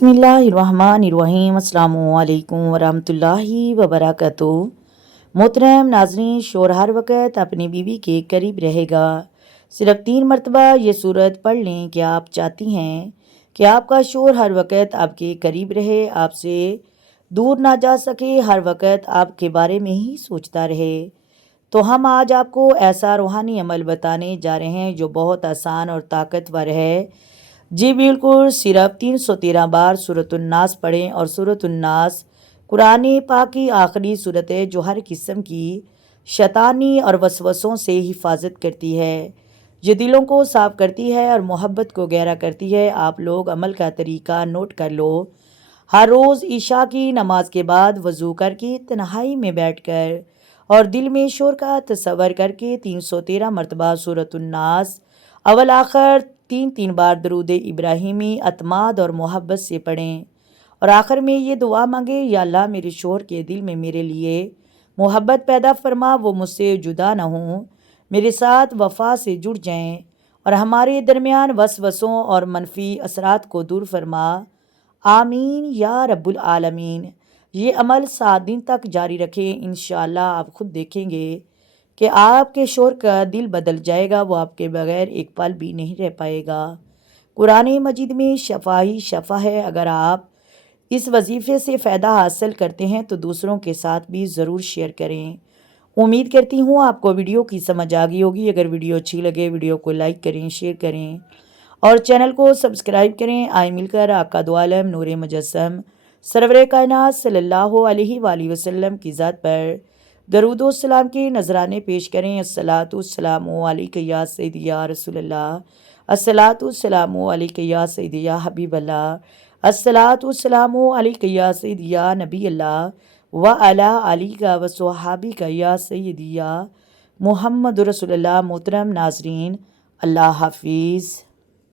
बिस्मिल्लाहिर्रहमानिर्रहीम। अस्सलामुअलैकुम वरहमतुल्लाहि वबरकातुहू। मोहतरम नाज़रीन, शोर हर वक़्त अपनी बीवी के करीब रहेगा। सिर्फ 3 मरतबा ये सूरत पढ़ लें कि आप चाहती हैं कि आपका शोर हर वक़्त आपके करीब रहे, आपसे दूर ना जा सके, हर वक़्त आपके बारे में ही सोचता रहे। तो हम आज आपको ऐसा रूहानी अमल बताने जा रहे हैं जो बहुत आसान और ताकतवर है। जी बिल्कुल, सिर्फ 313 बार सूरतुन नास पढ़ें और सूरतुन नास कुरान पाक की आखिरी सूरत है जो हर किस्म की शैतानी और वसवसों से हिफाजत करती है। ये दिलों को साफ करती है और मोहब्बत को गहरा करती है। आप लोग अमल का तरीका नोट कर लो। हर रोज़ ईशा की नमाज के बाद वज़ू करके तन्हाई में बैठकर और दिल में शोर का तसव्वुर करके 313 मरतबा सूरतुन नास अवल आखिर 3 बार दरूद इब्राहिमी अतमाद और मोहब्बत से पढ़ें और आखिर में ये दुआ मांगे, या अल्लाह मेरे शोहर के दिल में मेरे लिए मोहब्बत पैदा फरमा, वो मुझसे जुदा न हों, मेरे साथ वफा से जुड़ जाएं और हमारे दरमियान वसवसों और मनफी असरात को दूर फरमा। आमीन या रब्बुल आलमीन। ये अमल 7 दिन तक जारी रखें। इंशाअल्लाह आप खुद देखेंगे कि आपके शोहर का दिल बदल जाएगा, वो आपके बगैर एक पल भी नहीं रह पाएगा। कुरान मजीद में शफा ही शफा है। अगर आप इस वजीफ़े से फ़ायदा हासिल करते हैं तो दूसरों के साथ भी ज़रूर शेयर करें। उम्मीद करती हूँ आपको वीडियो की समझ आ गई होगी। अगर वीडियो अच्छी लगे वीडियो को लाइक करें, शेयर करें और चैनल को सब्सक्राइब करें। आए मिलकर आका दो आलम नूर मुजस्सम सरवरे कायनात सल्लल्लाहु अलैहि वसल्लम की ज़ात पर दरूद व सलाम के नजराने पेश करें। अस्सलातु वस्सलामु अलैका या सय्यदी या रसूलल्लाह, अस्सलातु वस्सलामु अलैका या सय्यदी या हबीबल्लाह, अस्सलातु वस्सलामु अलैका या सय्यदी या नबी अल्लाह व अला आलिका व स्वहाबिका या सय्यदी या मुहम्मद रसूलुल्लाह। मोहतरम नाज़रीन, अल्लाह हाफिज़।